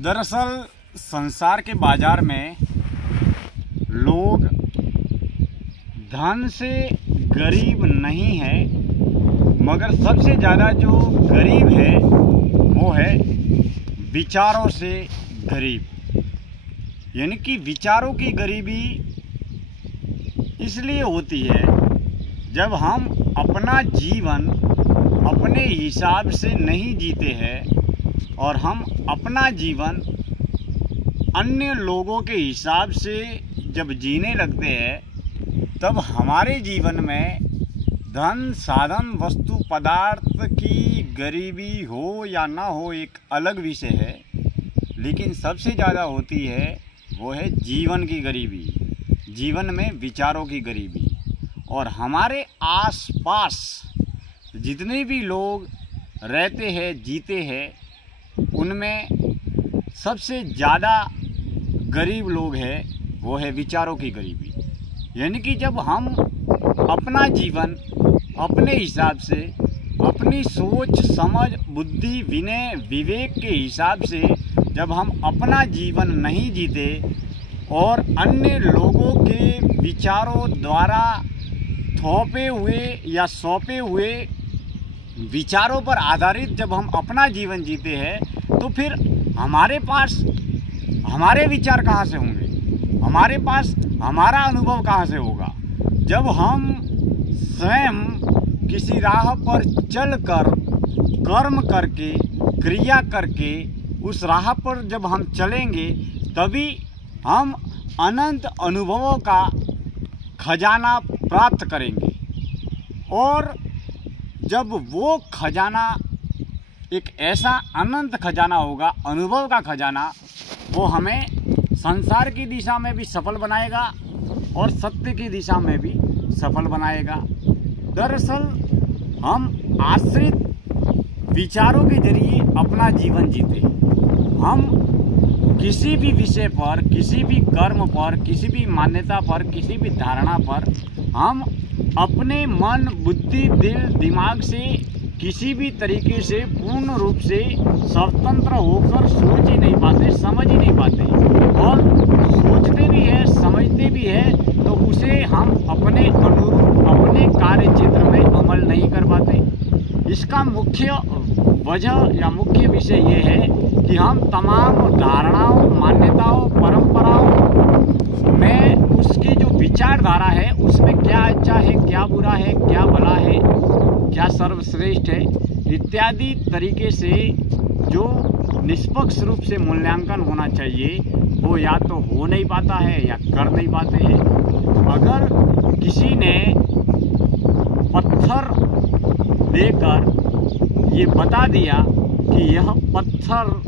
दरअसल संसार के बाजार में लोग धन से गरीब नहीं है, मगर सबसे ज़्यादा जो गरीब है वो है विचारों से गरीब। यानी कि विचारों की गरीबी इसलिए होती है जब हम अपना जीवन अपने हिसाब से नहीं जीते हैं और हम अपना जीवन अन्य लोगों के हिसाब से जब जीने लगते हैं, तब हमारे जीवन में धन साधन वस्तु पदार्थ की गरीबी हो या ना हो एक अलग विषय है, लेकिन सबसे ज़्यादा होती है वो है जीवन की गरीबी, जीवन में विचारों की गरीबी। और हमारे आसपास जितने भी लोग रहते हैं जीते हैं, उनमें सबसे ज़्यादा गरीब लोग हैं वो है विचारों की गरीबी। यानी कि जब हम अपना जीवन अपने हिसाब से अपनी सोच समझ बुद्धि विनय विवेक के हिसाब से जब हम अपना जीवन नहीं जीते और अन्य लोगों के विचारों द्वारा थोपे हुए या सौंपे हुए विचारों पर आधारित जब हम अपना जीवन जीते हैं, तो फिर हमारे पास हमारे विचार कहाँ से होंगे, हमारे पास हमारा अनुभव कहाँ से होगा। जब हम स्वयं किसी राह पर चलकर कर्म करके क्रिया करके उस राह पर जब हम चलेंगे, तभी हम अनंत अनुभवों का खजाना प्राप्त करेंगे। और जब वो खजाना एक ऐसा अनंत खजाना होगा, अनुभव का खजाना, वो हमें संसार की दिशा में भी सफल बनाएगा और सत्य की दिशा में भी सफल बनाएगा। दरअसल हम आश्रित विचारों के जरिए अपना जीवन जीते। हम किसी भी विषय पर, किसी भी कर्म पर, किसी भी मान्यता पर, किसी भी धारणा पर हम अपने मन बुद्धि दिल दिमाग से किसी भी तरीके से पूर्ण रूप से स्वतंत्र होकर सोच ही नहीं पाते, समझ ही नहीं पाते। और सोचते भी है समझते भी है तो उसे हम अपने अनुरूप अपने कार्य क्षेत्र में अमल नहीं कर पाते। इसका मुख्य वजह या मुख्य विषय ये है कि हम तमाम धारणाओं मान्यताओं परंपराओं में उसकी जो विचारधारा है उसमें क्या अच्छा है, क्या बुरा है, क्या भला है, क्या सर्वश्रेष्ठ है इत्यादि तरीके से जो निष्पक्ष रूप से मूल्यांकन होना चाहिए वो या तो हो नहीं पाता है या कर नहीं पाते हैं। अगर किसी ने पत्थर देकर ये बता दिया कि यह पत्थर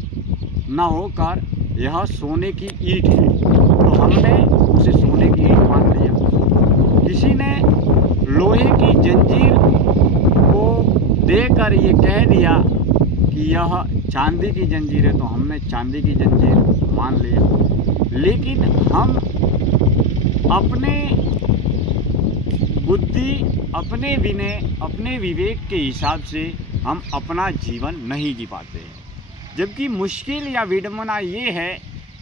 न होकर यह सोने की ईंट है, तो हमने उसे सोने की ईंट मान लिया। किसी ने लोहे की जंजीर को देकर ये कह दिया कि यह चांदी की जंजीर है, तो हमने चांदी की जंजीर मान लिया। लेकिन हम अपने बुद्धि अपने विनय अपने विवेक के हिसाब से हम अपना जीवन नहीं जी पाते हैं। जबकि मुश्किल या विडंबना ये है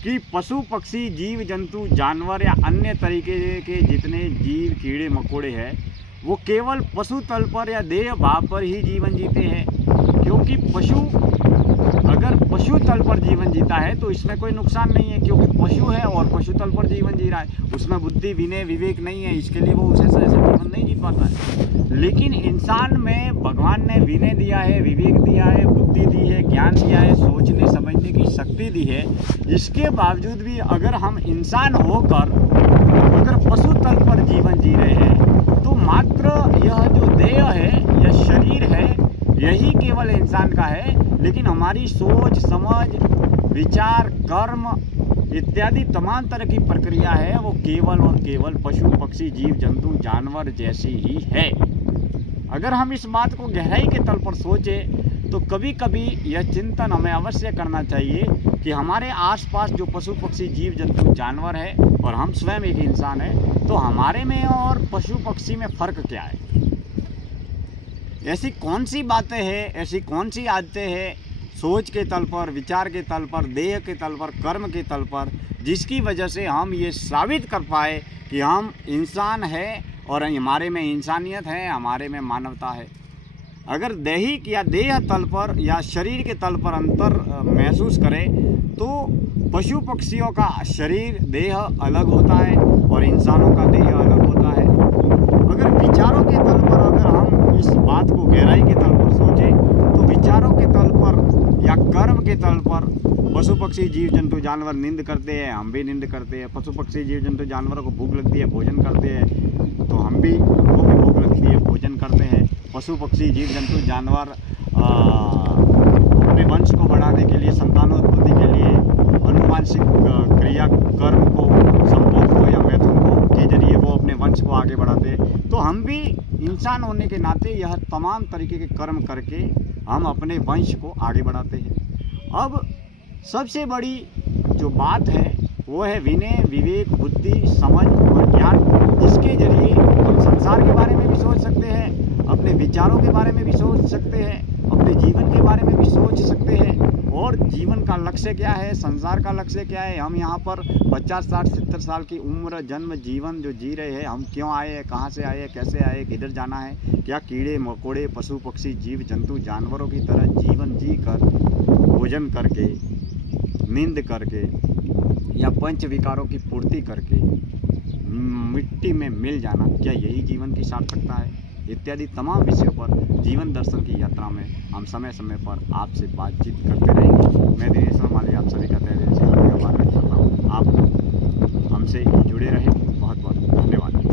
कि पशु पक्षी जीव जंतु जानवर या अन्य तरीके के जितने जीव कीड़े मकोड़े हैं वो केवल पशु तल पर या देह भाव पर ही जीवन जीते हैं। क्योंकि पशु अगर पशु तल पर जीवन जीता है तो इसमें कोई नुकसान नहीं है, क्योंकि पशु है और पशु तल पर जीवन जी रहा है, उसमें बुद्धि विनय विवेक नहीं है, इसके लिए वो उसे ऐसा जीवन नहीं जी पाता है। लेकिन इंसान में भगवान ने विनय दिया है, विवेक दिया है, बुद्धि दी है, ज्ञान दिया है, सोचने समझने की शक्ति दी है। इसके बावजूद भी अगर हम इंसान होकर अगर पशु तल पर जीवन जी रहे हैं तो मात्र यह जो देह है या शरीर है यही केवल इंसान का है, लेकिन हमारी सोच समझ विचार कर्म इत्यादि तमाम तरह की प्रक्रिया है वो केवल और केवल पशु पक्षी जीव जंतु जानवर जैसी ही है। अगर हम इस बात को गहराई के तल पर सोचें तो कभी कभी यह चिंतन हमें अवश्य करना चाहिए कि हमारे आसपास जो पशु पक्षी जीव जंतु जानवर है और हम स्वयं एक इंसान है, तो हमारे में और पशु पक्षी में फ़र्क क्या है। ऐसी कौन सी बातें हैं, ऐसी कौन सी आदतें हैं सोच के तल पर, विचार के तल पर, देह के तल पर, कर्म के तल पर, जिसकी वजह से हम ये साबित कर पाए कि हम इंसान है और हमारे में इंसानियत है, हमारे में मानवता है। अगर दैहिक या देह तल पर या शरीर के तल पर अंतर महसूस करें तो पशु पक्षियों का शरीर देह अलग होता है और इंसानों का देह अलग होता है। अगर विचारों के तल पर अगर हम इस बात को गहराई के तल पर सोचें तो विचारों के तल पर या कर्म के तल पर पशु पक्षी जीव जंतु जानवर निंद करते हैं, हम भी निंद करते हैं। पशु पक्षी जीव जंतु जानवरों को भूख लगती है, भोजन करते हैं, तो हमको भी भूख लगती है, भोजन करते हैं। पशु पक्षी जीव जंतु जानवर अपने वंश को बढ़ाने के लिए, संतानोत्पत्ति के लिए अनुवांशिक क्रिया कर्म को, संभोग को या मैथुन को के जरिए वो अपने वंश को आगे बढ़ाते हैं। तो हम भी इंसान होने के नाते यह तमाम तरीके के कर्म करके हम अपने वंश को आगे बढ़ाते हैं। अब सबसे बड़ी जो बात है वो है विनय, विवेक, बुद्धि, समझ और ज्ञान, जिसके जरिए हम संसार के बारे में भी सोच सकते हैं, अपने विचारों के बारे में भी सोच सकते हैं, अपने जीवन के बारे में भी सोच सकते हैं। और जीवन का लक्ष्य क्या है, संसार का लक्ष्य क्या है, हम यहाँ पर 50, 60, 70 साल की उम्र, जन्म, जीवन जो जी रहे हैं, हम क्यों आए हैं, कहाँ से आए हैं, कैसे आए, किधर जाना है, क्या कीड़े मकोड़े पशु पक्षी जीव जंतु जानवरों की तरह जीवन जी कर, भोजन करके, नींद करके या पंच विकारों की पूर्ति करके मिट्टी में मिल जाना, क्या यही जीवन की सार्थकता है? इत्यादि तमाम विषयों पर जीवन दर्शन की यात्रा में हम समय समय पर आपसे बातचीत करते रहेंगे। मैं दिनेश माली आप सभी का तहे दिल से आभार व्यक्त करता हूँ। आप हमसे जुड़े रहें।